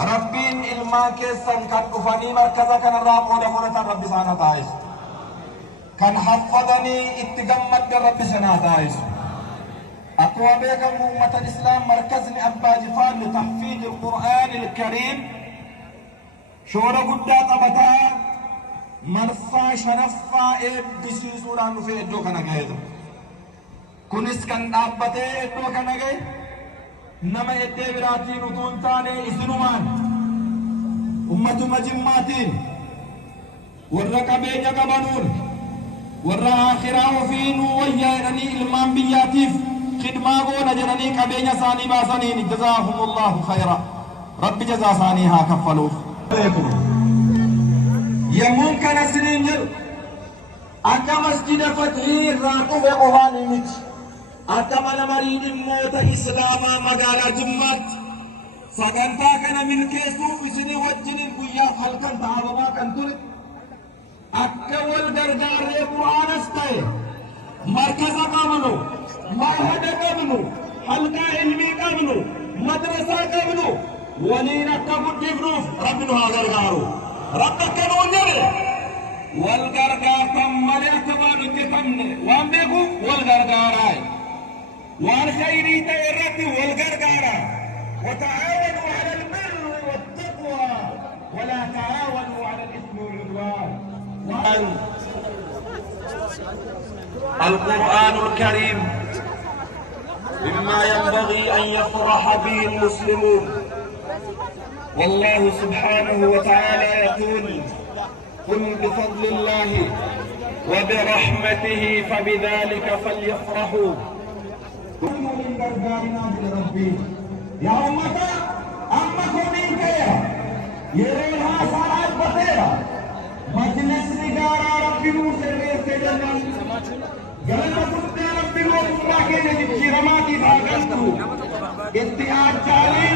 ربين إلما كيسن كان كفاني مركزا كان الراب ودفنة رب سانا تايس كان حفظني اتقمت رب سانا تايس أقوى بكم أمة الإسلام مركزني أبا جفان لتحفيظ القرآن الكريم شورا قدات أبتا مرفا شنفا إبسي سوران في إدو كان قيد كنس كان أبتا إدو كان قيد نما إدي براتي نطون تاني إسنوان أمة مجماتين والركبين قبنون warra akhiraa ofiin wayyaa jedhanii ilmaan biyyaatiif khidmaa goona jedhanii qabeenya isaanii baasaniin jazaahumullahu khayra rabbi jazaa isaanii haa kaffaluuf. Yemmuun kana siniin jedhu akka masjida Fathii irraa dhufe qofaanii miti akka mana marii dhimmoota islaamaa magaalaa Jimmaatti sagantaa kana milkeessuuf isinii wajjiniin guyyaaf halkan ta'abamaa kan ture akka wal gargaaree qur'aanas ta'e markaza qabnu mahada qabnu halqaa ilmii qabnu madrasaa qabnu waliin akka guddifnuuf rabbi nu haa gargaaru rabbi akka nuun jedhe wal gargaartan malee akka waan hojjetamne waan beekuuf wal gargaaraa waan khayrii ta'e irratti wal gargaaraa وتعاونوا على البر والتقوى ولا تعاونوا على الإثم والعدوان. القرآن الكريم مما ينبغي أن يفرح به المسلمون والله سبحانه وتعالى يقول قل بفضل الله وبرحمته فبذلك فليفرحوا. كل من درجاتنا لربي يا أمتا أمكم منك يريها صلاة بطيرة مجلس نگارا ربی نور سے ریستے جنن گلنا سنتے ربی نور اللہ کے جب چیرماتی بھاگستو اتحاد چالی